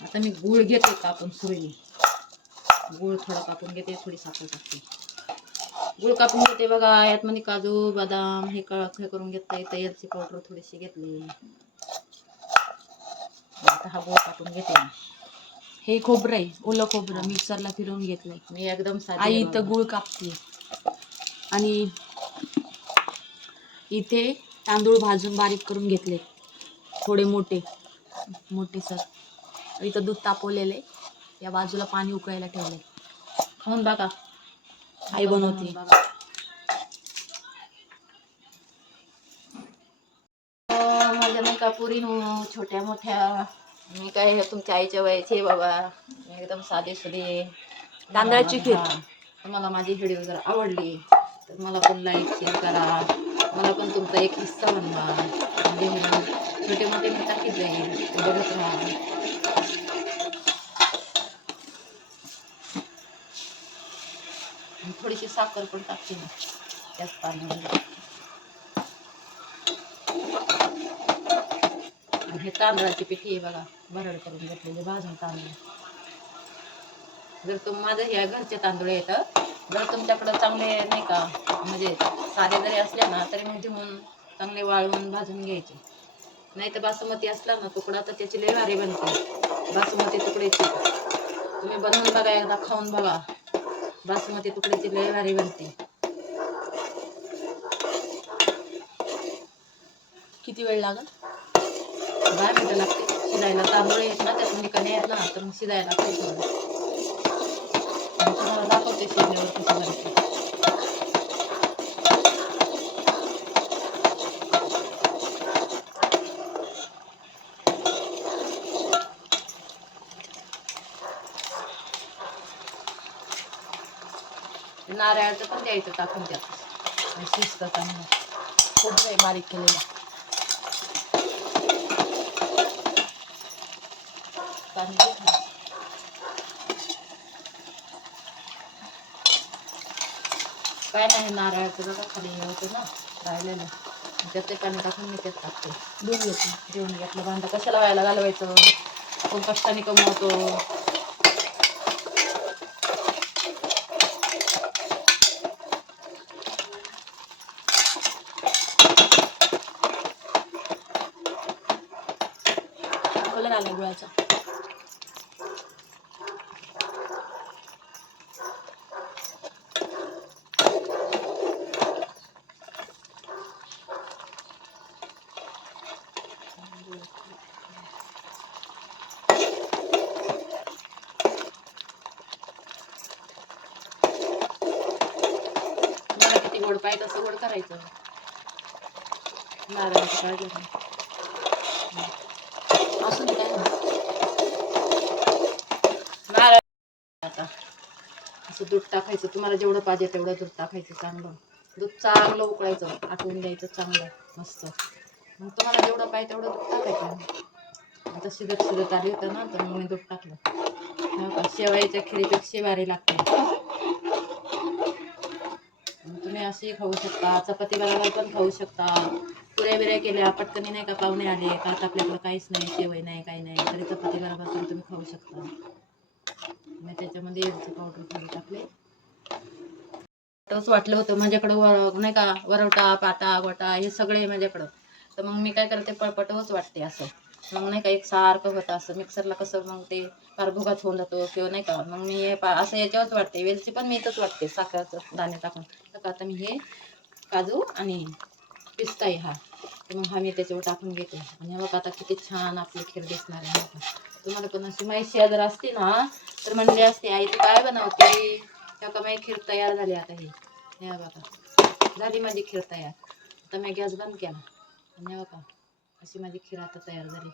आता मी गूळ घेते कापून सुरीने. गूळ थोडा कापून घेते, थोडी साखर टाकते. गूळ कापून घेते बघा. यात मध्ये काजू बदाम हे करून घेतलंय. तयारची पावडर थोडीशी घेतली. आता हा गूळ कापून घेते. हे खोबरं आहे, ओलं खोबरं मिक्सरला फिरवून घेतलंय. मी एकदम आई इथं गूळ कापते आणि इथे तांदूळ भाजून बारीक करून घेतले, थोडे मोठे मोठे सर. इथं दूध तापवलेले, या बाजूला पाणी उकळायला ठेवले. खाऊन बघा, आई बनवते. माझ्या नाही का पुरी छोट्या मोठ्या. मी काय तुमच्या आईच्या वयाची बाबा. मी एकदम साधे सुधे. तांदळाची खीर. तुम्हाला माझी व्हिडिओ जर आवडली तर मला पण लाईक शेअर करा. मला पण तुमचा एक हिस्सा बनवा. म्हणजे छोटे मोठे मी टाकीत जाईल, बघत राहा. थोडीशी साखर पण टाकते ना त्याच पाण्यामध्ये. हे तांदळाची पिठी आहे बघा, भरड करून घेतलेली भाजून तांदूळ. जर माझं हे घरचे तांदूळ येतं, जर तुमच्याकडं चांगले नाही का म्हणजे साधे जरी असले ना तरी मग घेऊन चांगले वाळवून भाजून घ्यायचे. नाही तर बासमती असला ना तुकडा तर त्याची लय भारी बनते. बासमती तुकड्याची तुम्ही बनवून बघा, एकदा खाऊन बघा. बासमती तुकड्याची लय भारी बनते. किती वेळ लागेल? 10 मिनिटं लागते शिजायला. तांदूळ येत ना त्यातून कणी आहेत ना, तर मग शिजायला लागते थोडं. तुम्हाला दाखवते शिजल्यावर कसं बनते. नारळाचं पण द्यायचं टाकून त्यात, शिजतं चांगलं. खोबरं आहे बारीक केलेलं. काय नाही, नारळाचं बघा खाली हे होतं ना राहिलेलं, त्यात ते पाणी टाकून मी त्यात टाकते. घेऊन घेतलं भांडं कशाला व्हायला घालवायचं, आपण कष्टाने कमवतो. कलर आला गुळाचा. मला किती गोड पाहिजे तसं गोड करायचं. नारळाची काळजी नाही. असं काय नारळ आता असं दूध टाकायचं, तुम्हाला जेवढं पाहिजे तेवढं दूध टाकायचं. चांगलं दूध चांगलं उकळायचं, आटवून द्यायचं चांगलं मस्त. मग तुम्हाला जेवढं पाहिजे तेवढं दूध टाकायचं. आता शिजत शिजत आली होतं ना तर मग मी दूध टाकलं. शेवयाच्या खिरीपेक्षा भारी लागते. तुम्ही अशी खाऊ शकता, चपाती बरोबर पण खाऊ शकता. पुऱ्या बिऱ्या केल्या पटकनी नाही का, पाहुणे आले का आता आपल्याकडं काहीच नाही, शेवय नाही काही नाही, तरी चपाती बरोबर पण तुम्ही खाऊ शकता. मी त्याच्यामध्ये वेलची पावडर थोडी टाकली. वाटलं होतं माझ्याकडं नाही का वरवटा पाटा गोटा हे सगळे माझ्याकडं, तर मग मी काय करते पळपटवच वाटते असं. मग नाही का एक सारखं होतं असं, मिक्सरला कसं मग ते फार भुगाच होऊन जातो किंवा नाही का, मग मी हे असं याच्यावरच वाटते. वेलची पण मी इथंच वाटते साखरेचं दाणे टाकून. तर आता मी हे काजू आणि पिस्ता आहे हा, तर मग हा मी त्याच्यावर टाकून घेते. आणि बघा आता किती छान आपली खीर दिसणार आहे. तुम्हाला पण अशी माहिती जर असते ना तर म्हणले असते, आई तू काय बनवते. तेव्हा माझी खीर तयार झाली. आता हे बघा झाली माझी खीर तयार. आता मी गॅस बंद केला आणि बघा अशी माझी खीर आता तयार झाली.